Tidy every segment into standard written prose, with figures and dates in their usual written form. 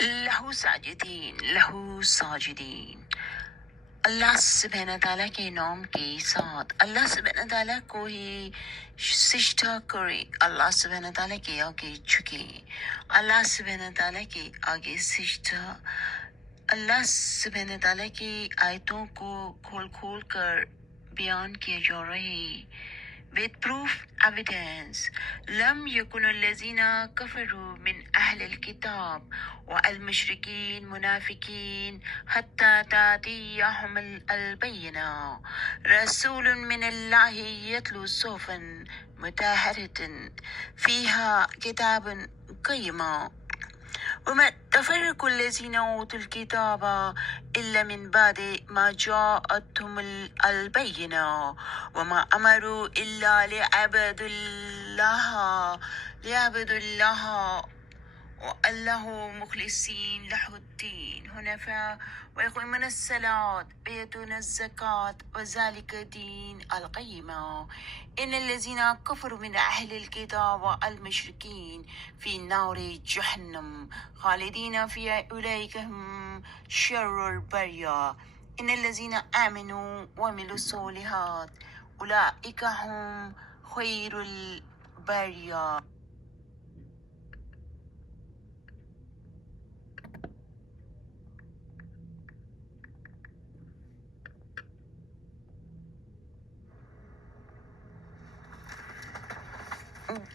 لہو ساجدین، لہو ساجدین، اللہ سبحانہ تعالیٰ کے نام کے ساتھ اللہ سبحانہ تعالیٰ کو ہی سجدہ کرے، اللہ سبحانہ تعالیٰ کے آگے جھکے، اللہ سبحانہ تعالیٰ کے آگے سجدہ، اللہ سبحانہ تعالیٰ کی آیتوں کو کھول کھول کر بیان کیا جا رہے with proof evidence. لم يكن الذين كفروا من أهل الكتاب والمشركين منافقين حتى تأتيهم البينة رسول من الله يتلو صحفا مطهرة فيها كتاب قيم وما تفرق الذين أوتوا الكتاب إلا من بعد ما جاءتهم البينة وما أمروا إلا ليعبدوا الله والله مخلصين له الدين حنفاء ويقيمون الصلاة ويؤتون الزكاة وذلك دين القيمة إن الذين كفروا من أهل الكتاب والمشركين في نار جهنم خالدين فيها أولئك هم شر البرية إن الذين آمنوا وعملوا الصالحات أولئك هم خير البرية.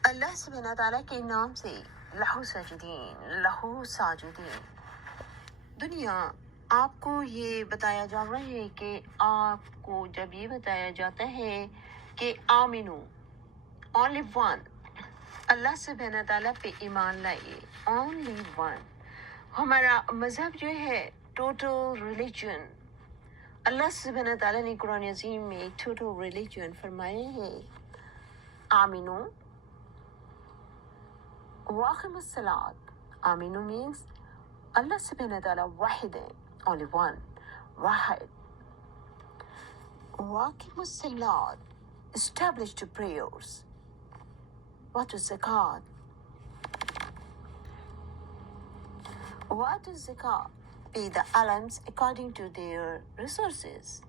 اللہ سبحانہ تعالیٰ کے نام سے لہو ساجدین، لہو ساجدین. دنیا آپ کو یہ بتایا جا رہا ہے کہ آپ کو جب یہ بتایا جاتا ہے کہ آمنو only one، اللہ سبحانہ تعالیٰ پہ ایمان لائیے، only one. ہمارا مذہب جو ہے ٹوٹل ریلیجن، اللہ سبحانہ تعالیٰ نے قرآن عظیم میں ٹوٹل ریلیجن فرمائے ہے. آمنو واقم الصلاۃ. آمینو means اللہ سبحانہ تعالیٰ واحد ہے، only one، واحد. واقم الصلاۃ establish the prayers. What is zakat? What is zakat? Pay the alms according to their resources.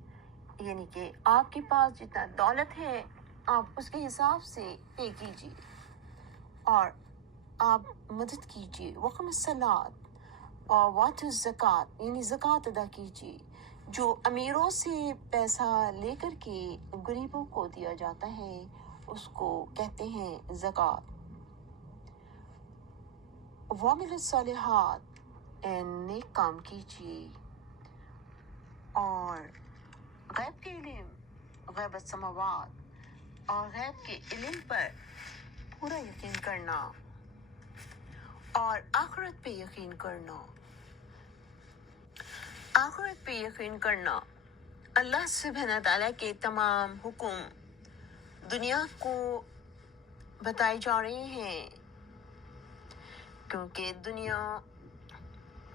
یعنی کہ آپ کے پاس جتنا دولت ہے آپ اس کے حساب سے پے کیجیے اور آپ مدد کیجیے. وقم الصلاۃ. اور واٹ از زکوٰۃ، یعنی زکوٰۃ ادا کیجیے. جو امیروں سے پیسہ لے کر کے غریبوں کو دیا جاتا ہے اس کو کہتے ہیں زکوٰۃ. وعملوا الصالحات، نیک کام کیجیے. اور غیب کے علم، غیب السماوات، اور غیب کے علم پر پورا یقین کرنا اور آخرت پہ یقین کرنا. آخرت پہ یقین کرنا. اللہ سبحانہ تعالیٰ کے تمام حکم دنیا کو بتائے جا رہے ہیں کیونکہ دنیا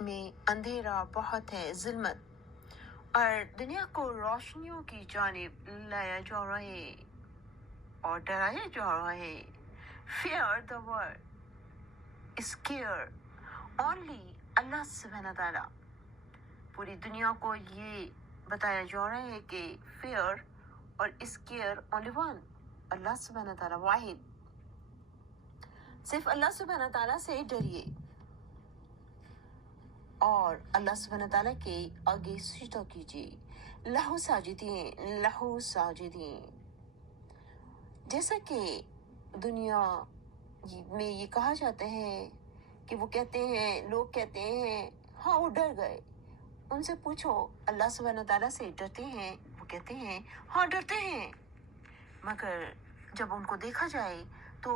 میں اندھیرا بہت ہے، ظلمت، اور دنیا کو روشنیوں کی جانب لایا جا رہا ہے اور ڈرایا جا رہا ہے. Fear the word. Scare only اللہ سبحانہ تعالیٰ. پوری دنیا کو یہ بتایا جا رہا ہے کہ fear اور scare only one، اللہ سبحانہ تعالیٰ واحد. صرف اللہ سبحانہ تعالیٰ سے ڈریے اور اللہ سبحانہ تعالیٰ کے آگے سجدہ کیجیے. لہو ساجدین، لہو ساجدین. جیسا کہ دنیا میں یہ کہا جاتا ہے کہ وہ کہتے ہیں، لوگ کہتے ہیں ہاں وہ ڈر گئے. ان سے پوچھو اللہ سبحانہ تعالیٰ سے ڈرتے ہیں؟ وہ کہتے ہیں ہاں ڈرتے ہیں، مگر جب ان کو دیکھا جائے تو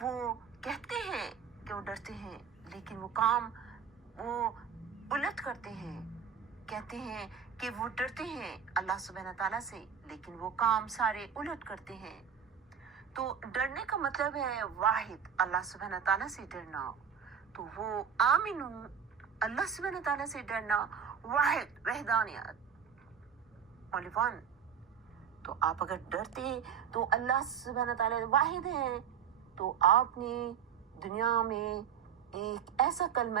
وہ کہتے ہیں کہ وہ ڈرتے ہیں لیکن وہ کام وہ الٹ کرتے ہیں. کہتے ہیں کہ وہ ڈرتے ہیں اللہ سبحانہ تعالیٰ سے لیکن وہ کام سارے الٹ کرتے ہیں. تو ڈرنے کا مطلب ہے واحد اللہ سبحانہ تعالیٰ سے ڈرنا. تو وہ آمنو اللہ سبحانہ تعالیٰ سے ڈرنا، واحد، وحدانیت، only one. تو آپ اگر ڈرتے تو اللہ سبحانہ تعالیٰ واحد ہے تو آپ نے دنیا میں ایک ایسا کلمہ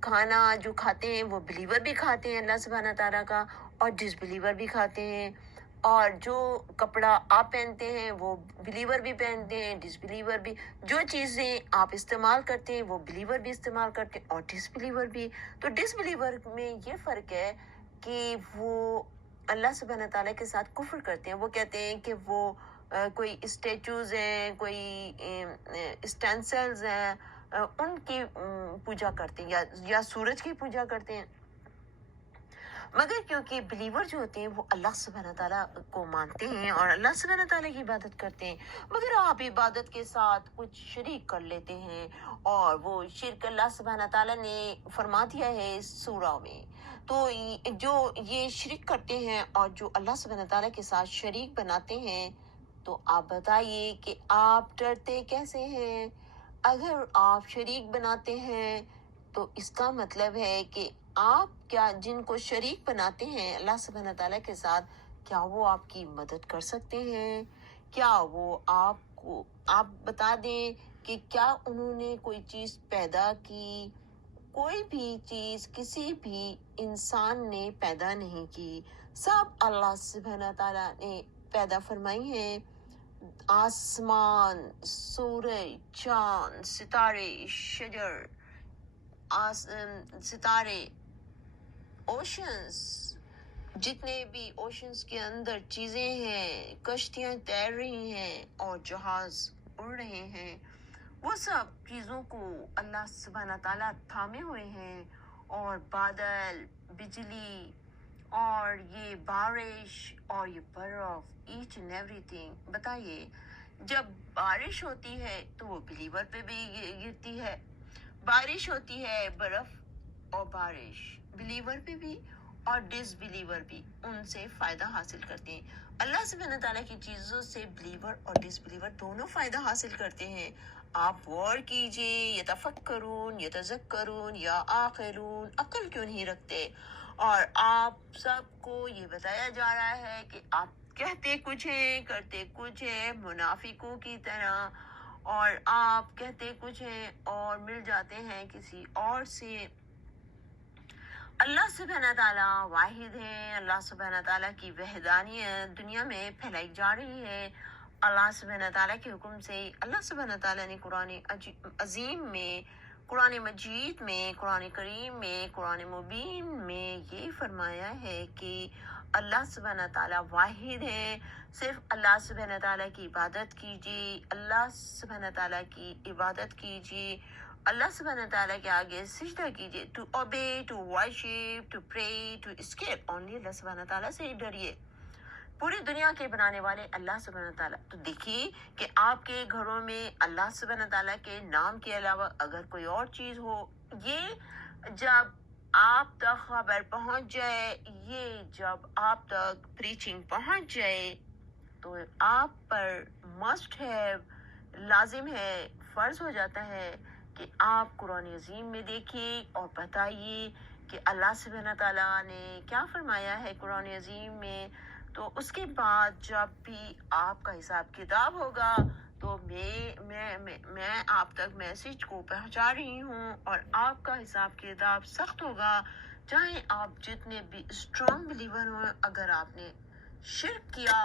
کھانا جو کھاتے ہیں وہ بلیور بھی کھاتے ہیں اللہ سبحانہ تعالیٰ کا، اور ڈس بلیور بھی کھاتے ہیں، اور جو کپڑا آپ پہنتے ہیں وہ بلیور بھی پہنتے ہیں، ڈس بلیور بھی، جو چیزیں آپ استعمال کرتے ہیں وہ بلیور بھی استعمال کرتے ہیں اور ڈس بلیور بھی۔ تو ڈس بلیور میں یہ فرق ہے کہ وہ اللہ سبحانہ تعالیٰ کے ساتھ کفر کرتے ہیں۔ وہ کہتے ہیں کہ وہ کوئی اسٹیچوز ہیں، کوئی اسٹینسلز ہیں، ان کی پوجا کرتے ہیں، یا سورج کی پوجا کرتے ہیں۔ مگر کیونکہ بلیور جو ہوتے ہیں وہ اللہ سبحانہ تعالیٰ کو مانتے ہیں اور اللہ سبحانہ تعالیٰ کی عبادت کرتے ہیں، مگر آپ عبادت کے ساتھ کچھ شریک کر لیتے ہیں، اور وہ شرک اللہ سبحانہ تعالیٰ نے فرما دیا ہے اس سورہ میں۔ تو جو یہ شرک کرتے ہیں اور جو اللہ سبحانہ تعالیٰ کے ساتھ شریک بناتے ہیں، تو آپ بتائیے کہ آپ ڈرتے کیسے ہیں؟ اگر آپ شریک بناتے ہیں تو اس کا مطلب ہے کہ آپ کیا جن کو شریک بناتے ہیں اللہ سبحانہ تعالیٰ کے ساتھ، کیا وہ آپ کی مدد کر سکتے ہیں؟ کیا وہ آپ بتا دیں کہ کیا انہوں نے کوئی چیز پیدا کی؟ کوئی بھی چیز کسی بھی انسان نے پیدا نہیں کی، سب اللہ سبحانہ تعالیٰ نے پیدا فرمائی ہیں۔ آسمان، سورج، چاند، ستارے، شجر، ستارے، اوشنز، جتنے بھی اوشنز کے اندر چیزیں ہیں، کشتیاں تیر رہی ہیں اور جہاز اڑ رہے ہیں، وہ سب چیزوں کو اللہ سبحانہ تعالیٰ تھامے ہوئے ہیں۔ اور بادل، بجلی، اور یہ بارش، اور یہ برف، ایچ اینڈ ایوری تھنگ۔ بتائیے، جب بارش ہوتی ہے تو وہ بلیور پہ بھی گرتی ہے، بارش ہوتی ہے، برف اور بارش بلیور پہ بھی اور ڈس بلیور بھی ان سے فائدہ حاصل کرتے ہیں۔ اللہ سبحانہ تعالیٰ کی چیزوں سے بلیور اور ڈس بلیور دونوں فائدہ حاصل کرتے ہیں۔ آپ غور کیجئے، یتفکرون، یتذکرون، یا عاقلون، عقل کیوں نہیں رکھتے؟ اور آپ سب کو یہ بتایا جا رہا ہے کہ آپ کہتے کچھ ہیں، کرتے کچھ ہیں، منافقوں کی طرح، اور آپ کہتے کچھ ہیں اور مل جاتے ہیں کسی اور سے۔ اللہ سبحانہ تعالیٰ واحد ہے، اللہ سبحانہ تعالیٰ کی وحدانیت دنیا میں پھیلائی جا رہی ہے۔ اللہ سبحانہ تعالیٰ کے حکم سے اللہ سبحانہ تعالیٰ نے قرآن عظیم میں، قرآن مجید میں، قرآن کریم میں، قرآن مبین میں یہ فرمایا ہے کہ اللہ سبحانہ تعالیٰ واحد ہے، صرف اللہ سبحانہ تعالیٰ کی عبادت کیجیے، اللہ سبحانہ تعالیٰ کی عبادت کیجیے، اللہ سبحانہ تعالیٰ کے آگے سجدہ کیجیے، to obey, to worship, to pray, to escape only اللہ سبحانہ تعالیٰ سے ڈریے۔ پوری دنیا کے بنانے والے اللہ سبحانہ تعالیٰ۔ تو دیکھیے کہ آپ کے گھروں میں اللہ سبحانہ تعالیٰ کے نام کے علاوہ اگر کوئی اور چیز ہو، یہ جب آپ تک خبر پہنچ جائے، یہ جب آپ تک پریچنگ پہنچ جائے، تو آپ پر مسٹ ہے، لازم ہے، فرض ہو جاتا ہے کہ آپ قرآن عظیم میں دیکھیے اور بتائیے کہ اللہ سبحانہ تعالیٰ نے کیا فرمایا ہے قرآن عظیم میں۔ تو اس کے بعد جب بھی آپ کا حساب کتاب ہوگا تو میں آپ تک میسج کو پہنچا رہی ہوں، اور آپ کا حساب کتاب سخت ہوگا، چاہے آپ جتنے بھی اسٹرانگ بلیور ہوں۔ اگر آپ نے شرک کیا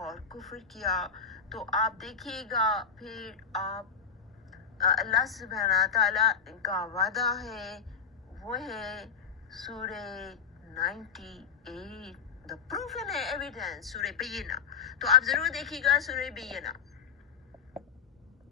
اور کفر کیا تو آپ دیکھیے گا پھر آپ اللہ سبحانہ تعالیٰ کا وعدہ ہے، وہ ہے سورہ 98، دا پروف اینڈ ایویڈنس، سورہ بینہ۔ تو آپ ضرور دیکھیے گا سورہ بینہ۔